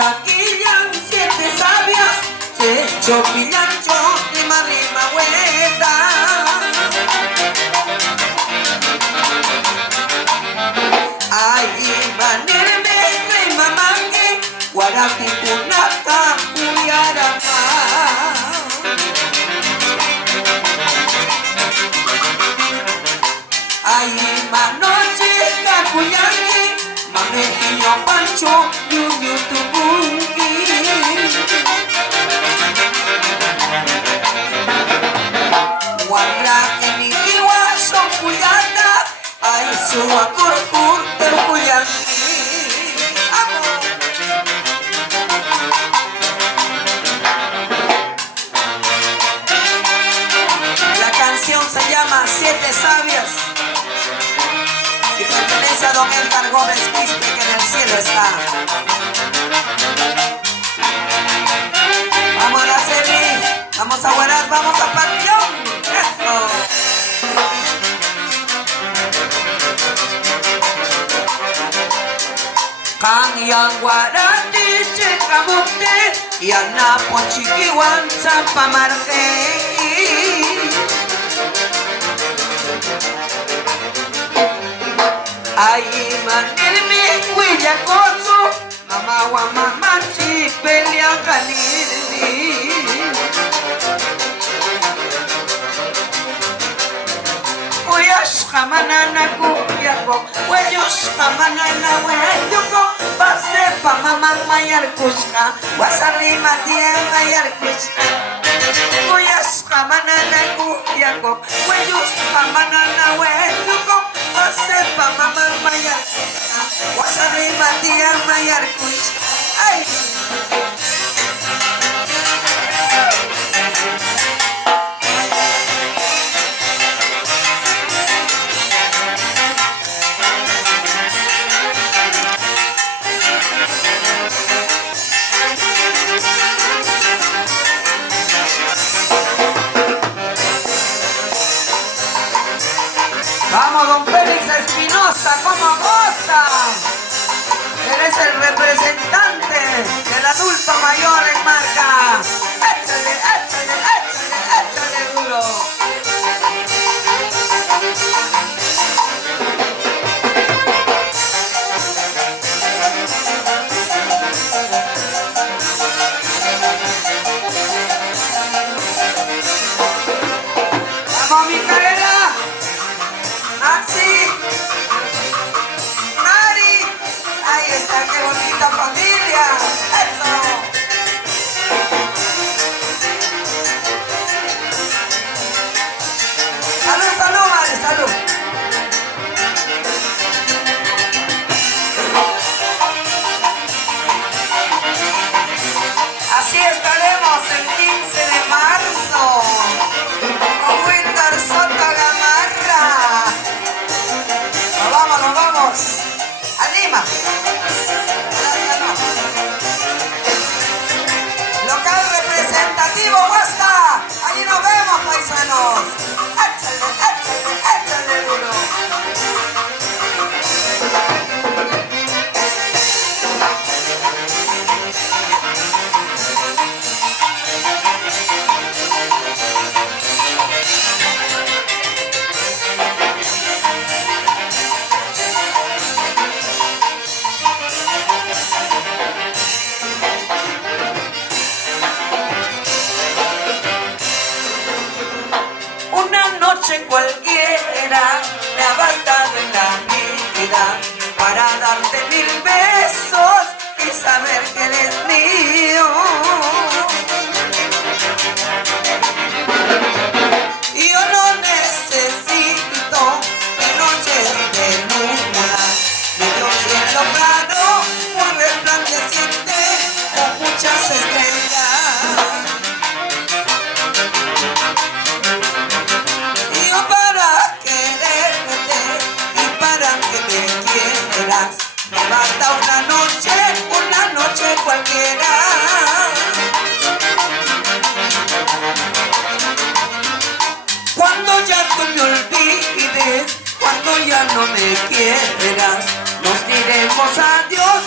Chaquilla, siete sabias, Checho, Pillacho, Lima, Lima, Hueta. Ahí van el Mestre, Mamangue, Guarapi, Punata, Cuyarama. Ahí Manoche, Cacuyangue, Mametinho, Pancho, Yuyu, Tupungi. Guarra, Emikiwa, Son Cuyata, Ay, su Acurcur, del Cuyangue. La canción se llama Siete Sabias y pertenece a don Edgar Gómez Quispe, que en el cielo está. Vamos a la serie, vamos a guardar, vamos a Panteón. Eso. Kanyang Guarati, Checamute, y Anapo, Chiquiwan, Zapamarte. Ahí manilmi, Huillacoso, Mamawa, Mamachi, Pelia, Canilmi. Uyas, Kamanana, Kuyako, Huellos, Kamanana, Huelluko, Pase, Pamamang, Mayarkusca, Wasarima, Tía, Mayarkusca. Uyas, Kamanana, Kuyako, Huellos, Kamanana, Huelluko, Pase, Pamamang, Mayarkusca, Wasarima, Tía, Mayarkusca. ¡Ay! Vamos, don Félix Espinosa, ¿cómo goza? Eres el representante del adulto mayor en marca. Échale, échale, échale, échale duro. Vamos, Micaela. Maxi, Mari, ahí está, qué bonita familia. Eso. Salud, salud, Mari, salud. Así estaremos el 15 de marzo con Wilder Soto Gamarra. Nos vamos. Anima. Local representativo, basta. Allí nos vemos, paisanos. Échale, échale, échale duro. Cualquiera me ha bastado en la vida para darte 1000 besos y saber que eres mío. Yo no necesito de noches de luna, ni de un cielo claro, un resplandeciente con muchas estrellas. Me basta una noche cualquiera. Cuando ya tú me olvides, cuando ya no me quieras, nos diremos adiós,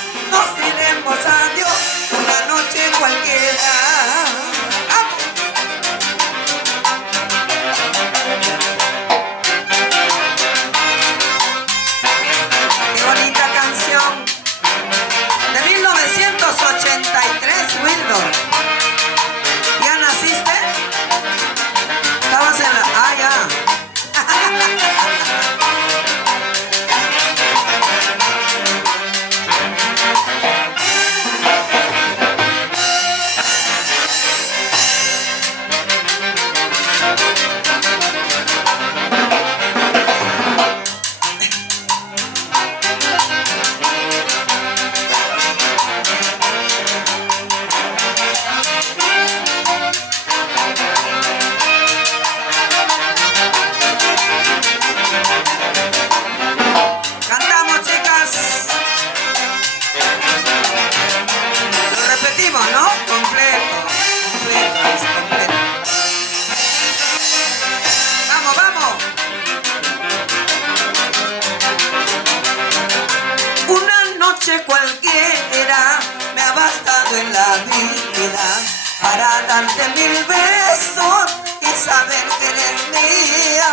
para darte 1000 besos y saber que eres mía.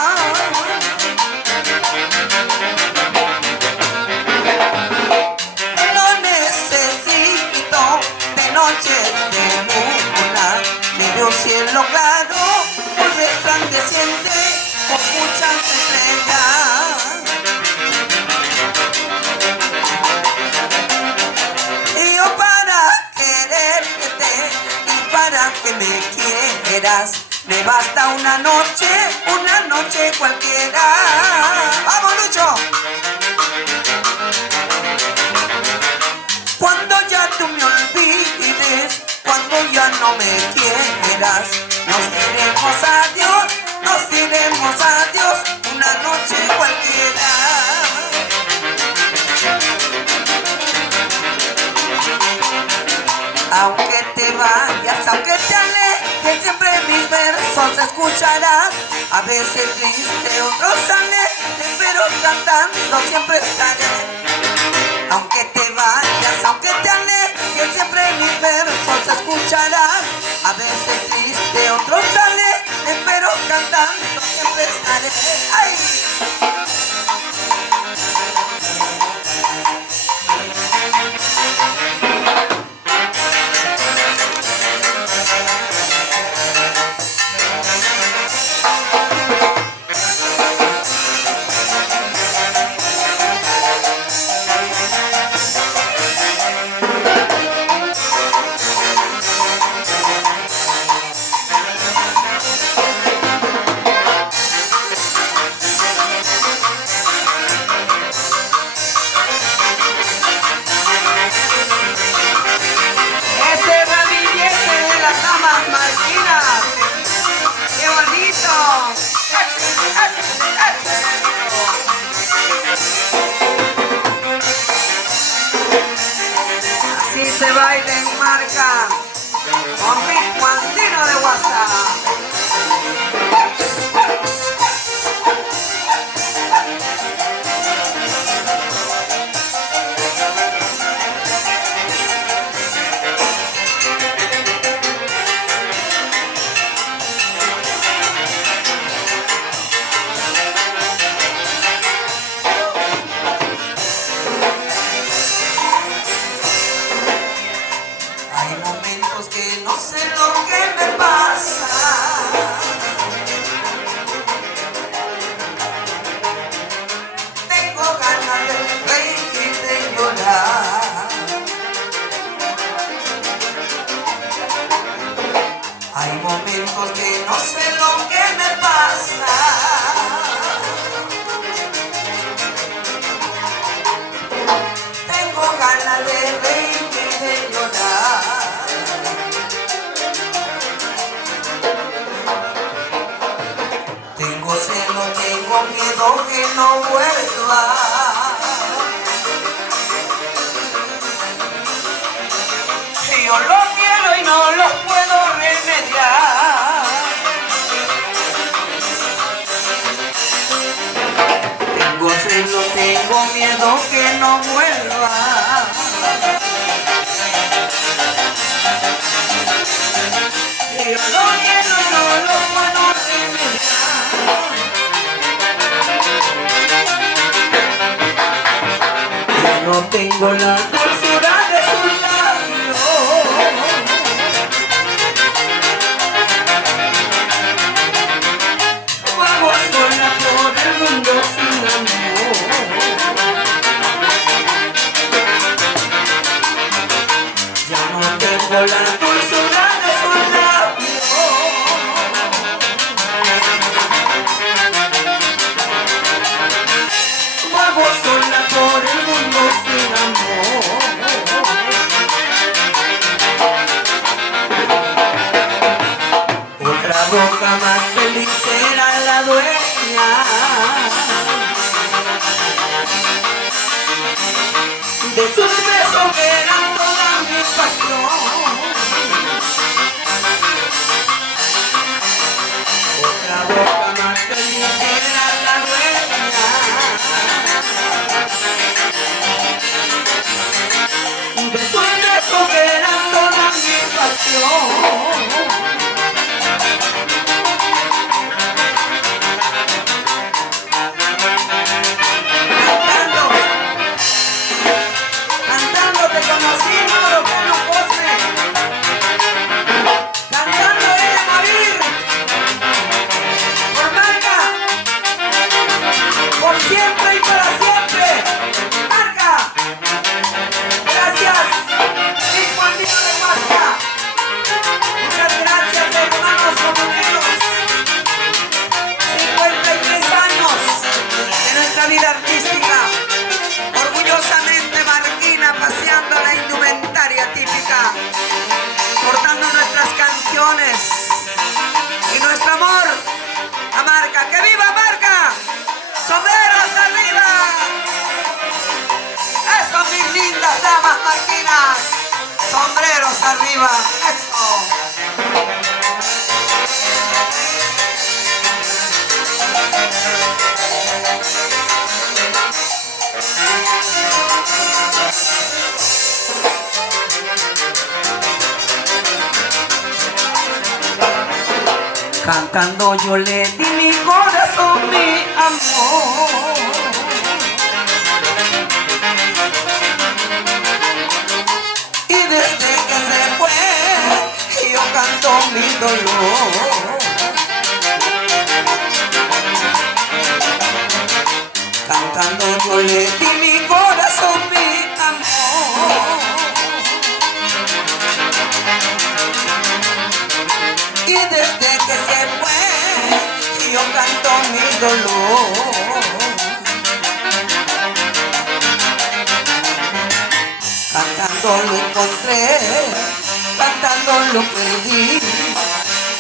No necesito de noches de luna ni de un cielo claro muy resplandeciente con muchas estrellas. Y yo para quererte y para que me quieras me basta una noche cualquiera. ¡Vamos, Lucho! Cuando ya tú me olvides, cuando ya no me quieras, nos diremos adiós, una noche cualquiera. Aunque te vayas, aunque te alejes, siempre mis versos escucharás. A veces triste, otros alegres, pero cantando siempre estaré. Aunque te vayas, aunque te alejes, siempre mis versos escucharás. A veces triste, otros alegres, pero cantando siempre estaré. ¡Ay! ¡Qué bonito! Así se baila en marca con mi Juancino de WhatsApp. Hay momentos que no sé lo que me pasa. Tengo ganas de reír y de llorar. Hay momentos que no sé lo que me pasa. Tengo ganas de reír y de llorar. Tengo celo, tengo miedo que no vuelva. Yo lo quiero y no lo puedo remediar. Tengo celo, tengo miedo que no vuelva. Yo lo quiero y no lo puedo remediar. Yo no tengo la dulzura de sus labios. Vamos sola por el mundo sin amor. Ya no tengo la dulzura de sus labios. Vamos sola por el mundo sin amor. Otra boca más feliz será la dueña de sus besos que eran toda mi pasión. Otra boca más feliz será la dueña de sus besos que eran toda mi pasión. vida artística, orgullosamente marquina, paseando la indumentaria típica, portando nuestras canciones y nuestro amor a Marca. ¡Que viva Marca! ¡Sombreros arriba! ¡Eso, mis lindas damas marquinas! ¡Sombreros arriba! ¡Eso! Cantando yo le di mi corazón, mi amor. Y desde que se fue, yo canto mi dolor. Cantando yo le di mi corazón, mi amor. Y desde que se fue, yo canto mi dolor. Cantando lo encontré, cantando lo perdí.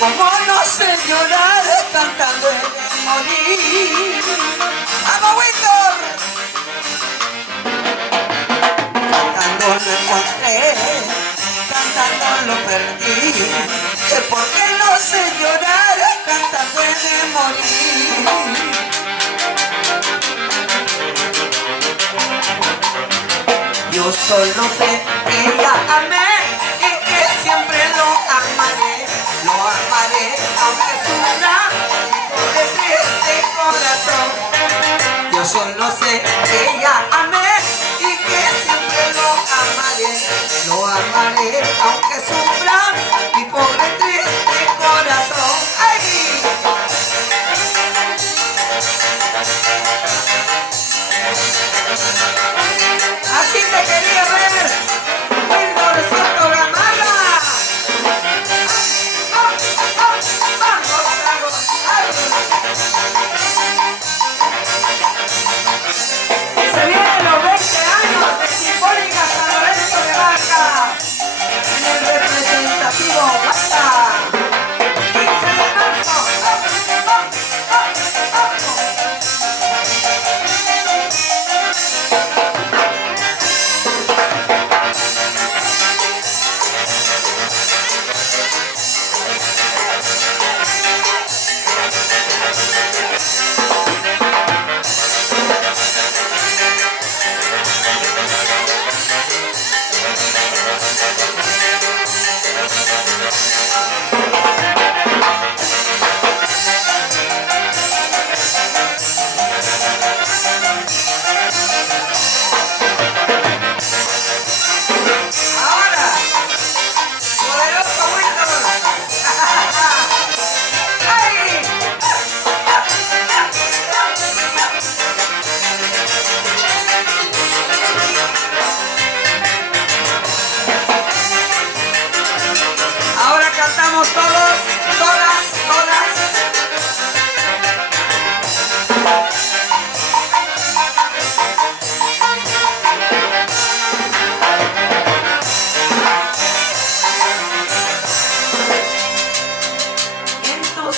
Como no sé llorar, cantando he de morir. ¡Vamos, Víctor! Cantando lo encontré, cantando lo perdí. ¿Por qué no sé llorar? Cantando he de morir. Yo solo sé que la amé y que siempre lo amaré. Lo amaré aunque sufra de triste corazón. Yo solo sé que ella amé y que siempre lo amaré. Lo amaré aunque sufra mi pobre triste corazón. ¡Ay! Así te quería ver, Víctor Soto Gamarra. ¡Vamos a gozar! Se vienen los 20 años de Sinfónica San Lorenzo de Marca en el representativo WhatsApp. 15 de marzo.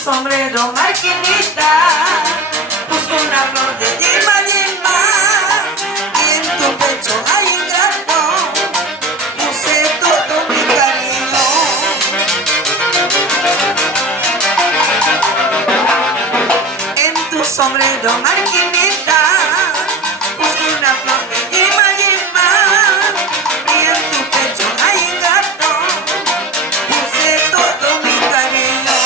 Sombrero marquinita, puso una flor de yema yema, y en tu pecho hay ingrato, puse todo mi cariño. En tu sombrero marquinita, puso una flor de yema yema, y en tu pecho hay ingrato, puse todo mi cariño.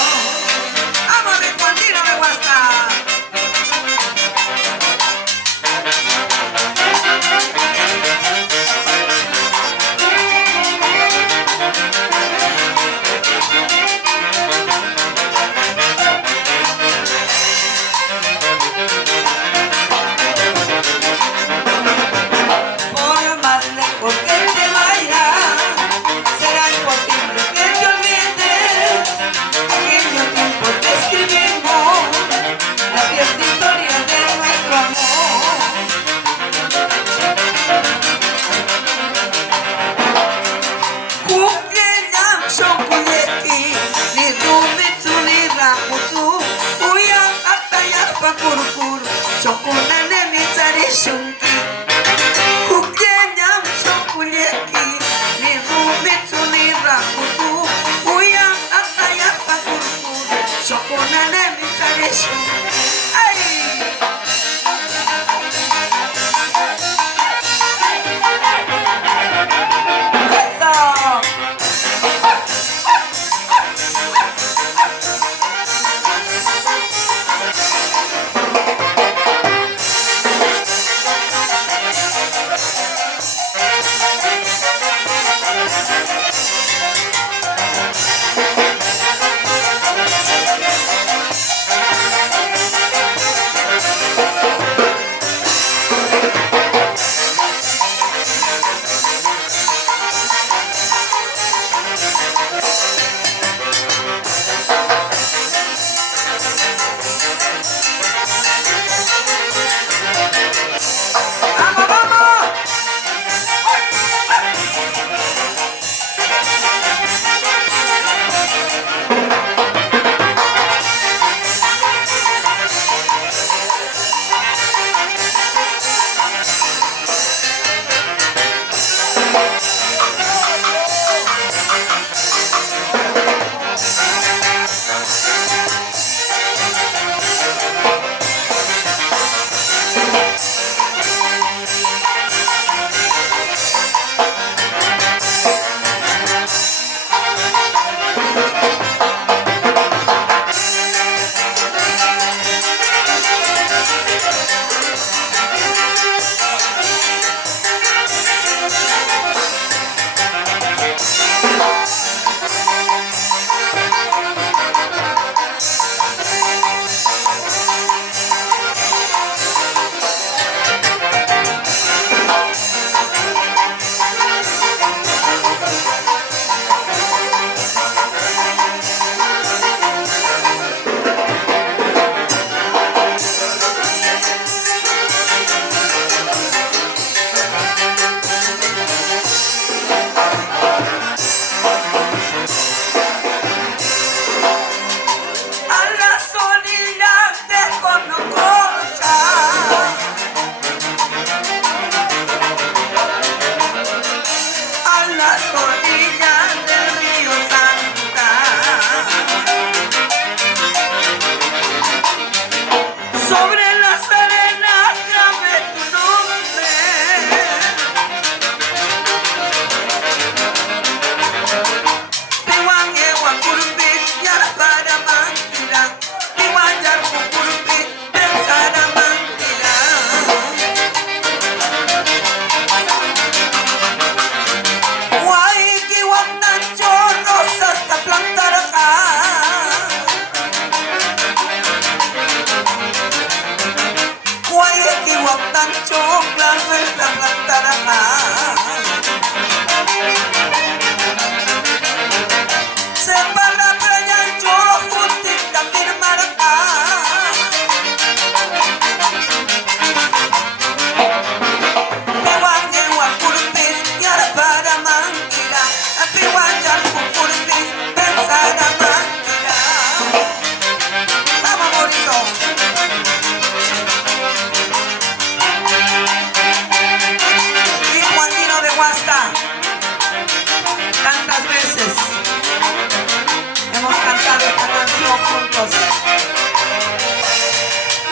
shunki Kukyanyam shokulyeki Ni rumitsu ni rakutu Uyang ataya pakurkuru Shokunane mitare shunki Ay!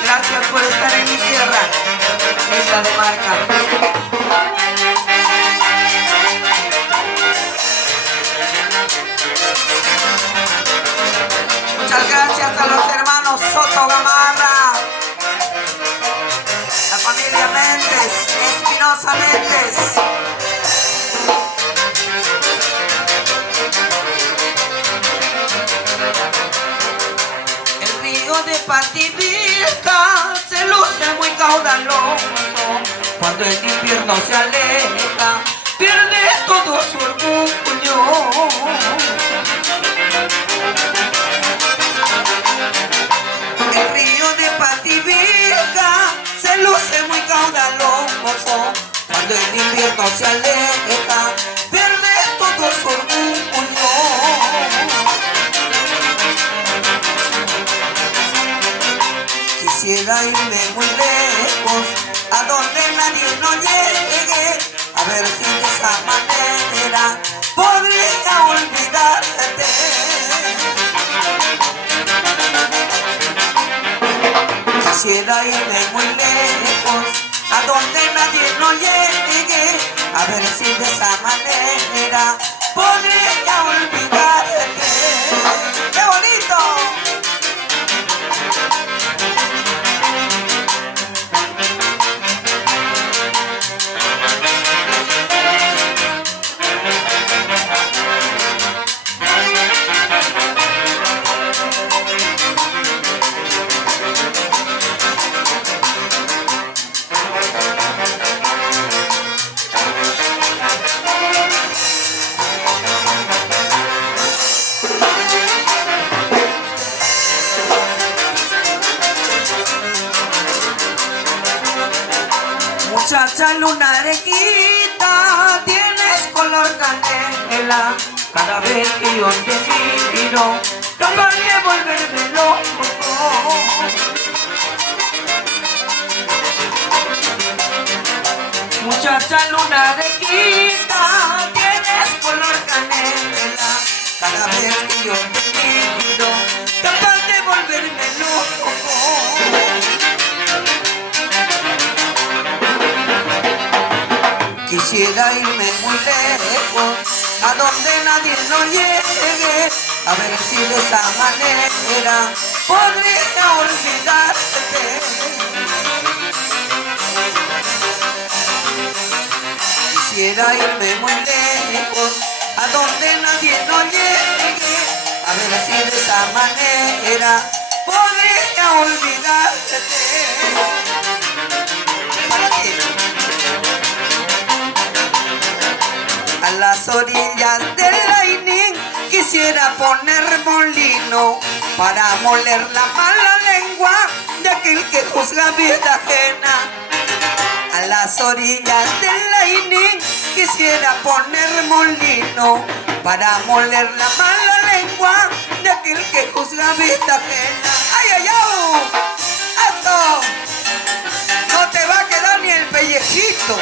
Gracias por estar en mi tierra, Isla de Marca. Muchas gracias a los hermanos Soto Gamarra, la familia Méndez, Espinosa Méndez. El río de Pativilca se luce muy caudaloso. Cuando el invierno se aleja, pierde todo su orgullo. El río de Pativilca se luce muy caudaloso. Cuando el invierno se aleja, pierde todo su orgullo. Quisiera irme muy lejos, a donde llegue, a ver si de esa manera podría olvidarte. Quisiera irme muy lejos, a donde nadie no llegue, a ver si de esa manera podría olvidarte. ¡Qué bonito! Muchacha lunarejita, tienes color canela. Cada vez que yo te miro, capaz de volverme loco. Muchacha lunarejita, tienes color canela. Cada vez que yo te miro, capaz de volverme loco. Quisiera irme muy lejos, a donde nadie no llegue, a ver si de esa manera podría olvidarte. Quisiera irme muy lejos, a donde nadie no llegue, a ver si de esa manera podría olvidarte. ¿Para qué? A las orillas del Lainín quisiera poner molino para moler la mala lengua de aquel que juzga vida ajena. A las orillas del Lainín quisiera poner molino para moler la mala lengua de aquel que juzga vida ajena. ¡Ay, ay, ay! ¡Esto! No te va a quedar ni el pellejito.